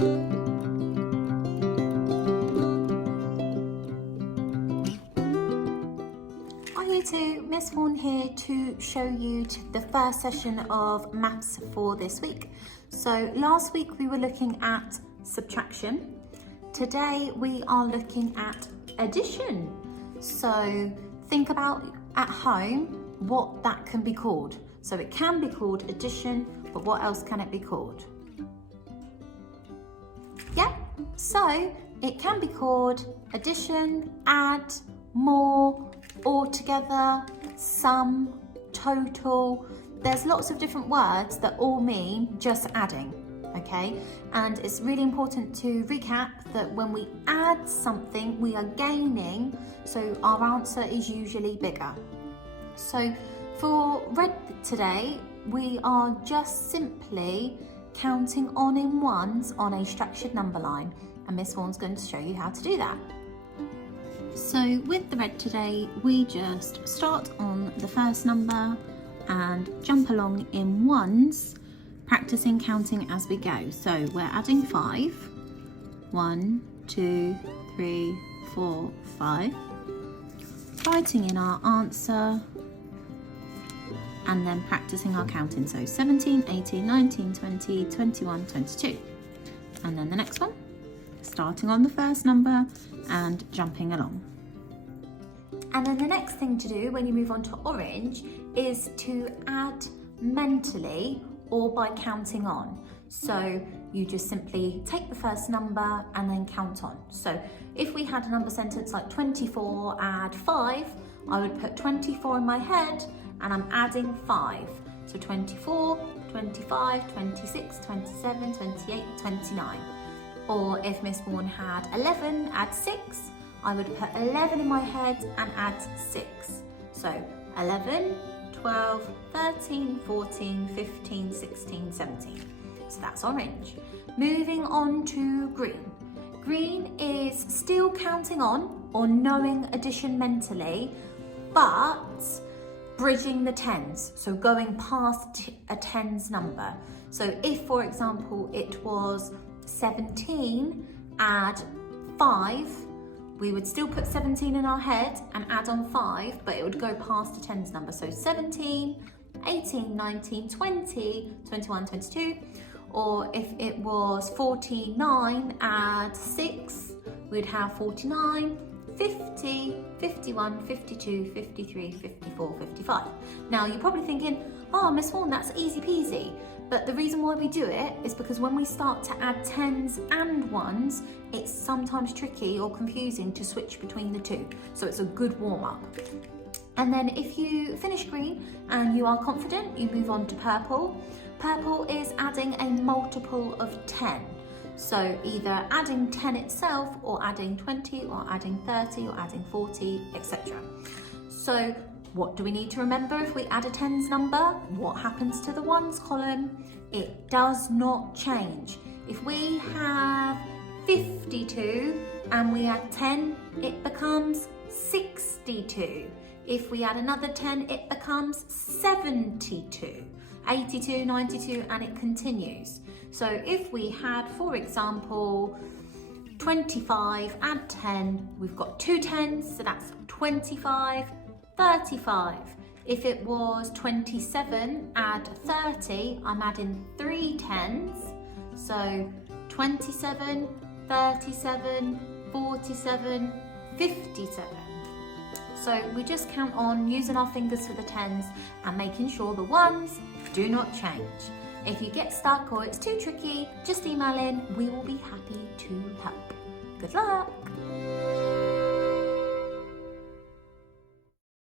Hi YouTube, Miss Vaughan here to show you the first session of maths for this week. So last week we were looking at subtraction. Today we are looking at addition. So think about at home what that can be called. So it can be called addition, but what else can it be called? Yeah, so it can be called addition, add, more, altogether, sum, total. There's lots of different words that all mean just adding, okay? And it's really important to recap that when we add something, we are gaining, so our answer is usually bigger. So for red today, we are just simply counting on in ones on a structured number line, and Miss Vaughan's going to show you how to do that. So with the red today, we just start on the first number and jump along in ones, practicing counting as we go. So we're adding 5. 1, 2, 3, 4, 5. Writing in our answer and then practicing our counting. So 17, 18, 19, 20, 21, 22. And then the next one, starting on the first number and jumping along. And then the next thing to do when you move on to orange is to add mentally or by counting on. So you just simply take the first number and then count on. So if we had a number sentence like 24 add 5, I would put 24 in my head and I'm adding 5. So 24, 25, 26, 27, 28, 29. Or if Miss Vaughan had 11, add 6, I would put 11 in my head and add 6. So 11, 12, 13, 14, 15, 16, 17. So that's orange. Moving on to green. Green is still counting on or knowing addition mentally, but bridging the tens, so going past a tens number. So if, for example, it was 17, add 5, we would still put 17 in our head and add on 5, but it would go past a tens number. So 17, 18, 19, 20, 21, 22. Or if it was 49, add 6, we'd have 49, 50, 51, 52, 53, 54, 55. Now you're probably thinking, oh, Miss Vaughan, that's easy peasy. But the reason why we do it is because when we start to add tens and ones, it's sometimes tricky or confusing to switch between the two. So it's a good warm up. And then if you finish green and you are confident, you move on to purple. Purple is adding a multiple of 10. So either adding 10 itself or adding 20 or adding 30 or adding 40, etc. So what do we need to remember if we add a tens number? What happens to the ones column? It does not change. If we have 52 and we add 10, it becomes 62. If we add another 10, it becomes 72, 82, 92, and it continues. So if we had, for example, 25, add 10, we've got 2 tens, so that's 25, 35. If it was 27, add 30, I'm adding 3 tens, so 27, 37, 47, 57. So we just count on using our fingers for the tens and making sure the ones do not change. If you get stuck or it's too tricky, just email in, we will be happy to help. Good luck!